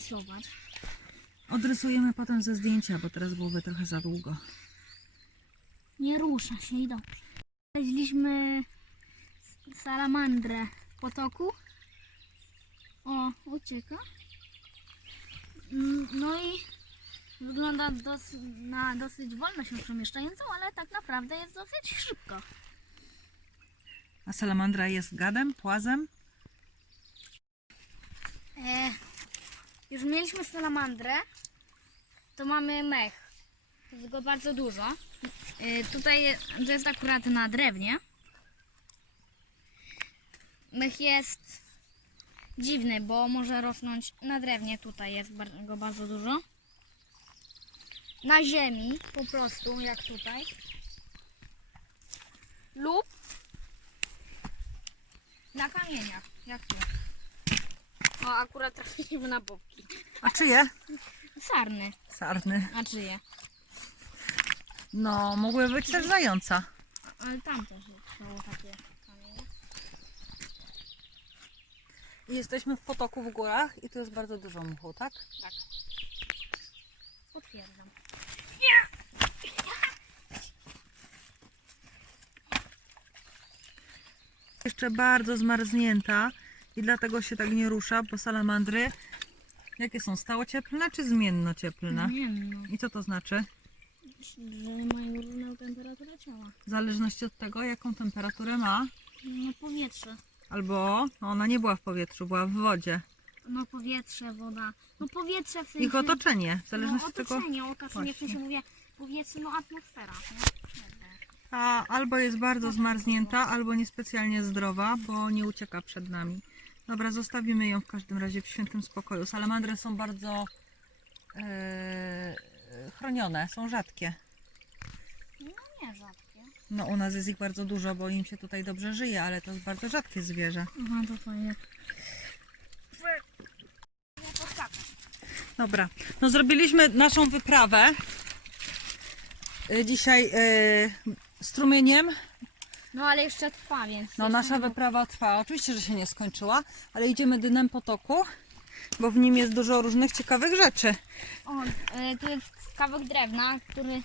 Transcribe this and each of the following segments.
narysować. Odrysujemy potem ze zdjęcia, bo teraz byłoby trochę za długo. Nie rusza się i dobrze. Znaleźliśmy salamandrę w potoku. O, ucieka. Mm, No i wygląda dos na dosyć wolno się przemieszczającą, ale tak naprawdę jest dosyć szybko. A salamandra jest gadem, płazem? E, już mieliśmy salamandrę, to mamy mech. Jest go bardzo dużo. E, tutaj to jest akurat na drewnie. Mech jest dziwny, bo może rosnąć na drewnie. Tutaj jest go bardzo dużo. Na ziemi, po prostu, jak tutaj. Lub na kamieniach, jak tu. O, akurat trafiliśmy na bobki. A czyje? Sarny. Sarny. A czyje? No, mogły być też zająca. Ale tam też są takie kamienie. Jesteśmy w potoku w górach i tu jest bardzo dużo muchu, tak? Tak. Potwierdzam. Jeszcze bardzo zmarznięta i dlatego się tak nie rusza, bo salamandry jakie są? Stałocieplne czy zmiennocieplne? Nie wiem, no. I co to znaczy? Że mają różną temperaturę ciała. W zależności od tego, jaką temperaturę ma, No powietrze. albo no ona nie była w powietrzu, była w wodzie. No powietrze, woda. No powietrze w sensie... Ich otoczenie, w No zależności od tego. otoczenie, w sensie mówię powietrze, no atmosfera. Nie? A albo jest bardzo zmarznięta, albo niespecjalnie zdrowa, bo nie ucieka przed nami. Dobra, zostawimy ją w każdym razie w świętym spokoju. Salamandry są bardzo e, chronione, są rzadkie. No nie rzadkie. No u nas jest ich bardzo dużo, bo im się tutaj dobrze żyje, ale to jest bardzo rzadkie zwierzę. Aha, to fajnie. Dobra, no zrobiliśmy naszą wyprawę. Y, Dzisiaj y, strumieniem. No ale jeszcze trwa, więc... No jeszcze nasza nie- wyprawa trwa. Oczywiście, że się nie skończyła, ale idziemy dnem potoku, bo w nim jest dużo różnych ciekawych rzeczy. O, e, tu jest kawałek drewna, który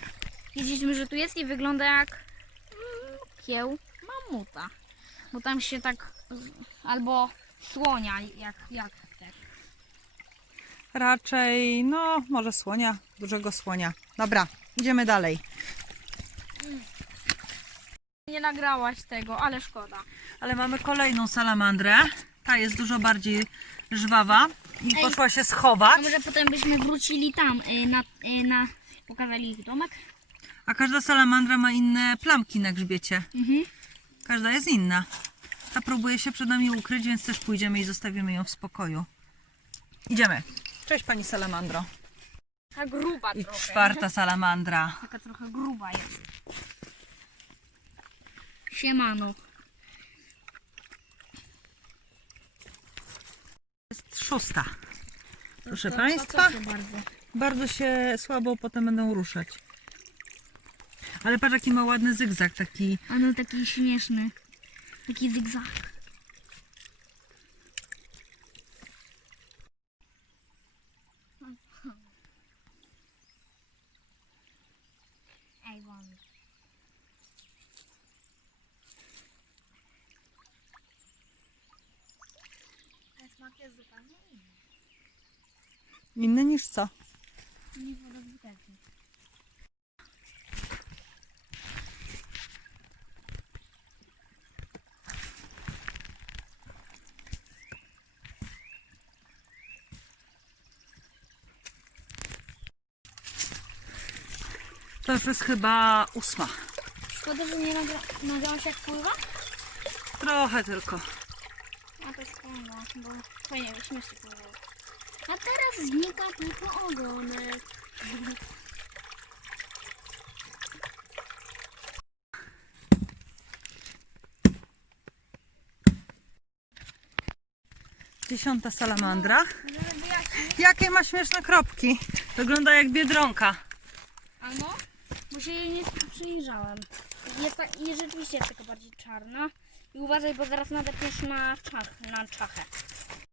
widzieliśmy, że tu jest i wygląda jak mm, kieł mamuta. Bo tam się tak albo słonia, jak, jak chcesz. Raczej, no może słonia, dużego słonia. Dobra, idziemy dalej. Nie nagrałaś tego, ale szkoda. Ale mamy kolejną salamandrę. Ta jest dużo bardziej żwawa i Ej. poszła się schować. A może potem byśmy wrócili tam, y, na, y, na pokazali ich domek? A każda salamandra ma inne plamki na grzbiecie. Mhm. Każda jest inna. Ta próbuje się przed nami ukryć, więc też pójdziemy i zostawimy ją w spokoju. Idziemy. Cześć pani salamandro. Taka gruba I trochę. czwarta salamandra. Taka trochę gruba jest. Siemano. Jest szósta. Proszę To- to państwa, proszę bardzo. bardzo się słabo potem będą ruszać. Ale patrz jaki ma ładny zygzak, taki A no taki śmieszny. Taki zygzak. Jest zupełnie inny. inny niż co? Nie woda z butelki. To już jest chyba ósma. Szkoda, że nie nagra nagrałaś jak pływa? Trochę tylko. A to jest fajne, bo fajnie, śmiesznie pływało. A teraz znika tylko ogonek. Dziesiąta salamandra. Możemy wyjaśnić. Jakie ma śmieszne kropki. Wygląda jak biedronka. Albo? Bo się jej nie przyjrzałem. Jest, tak, jest rzeczywiście jest taka bardziej czarna. I uważaj, bo zaraz nadepniesz na, czach, na czachę.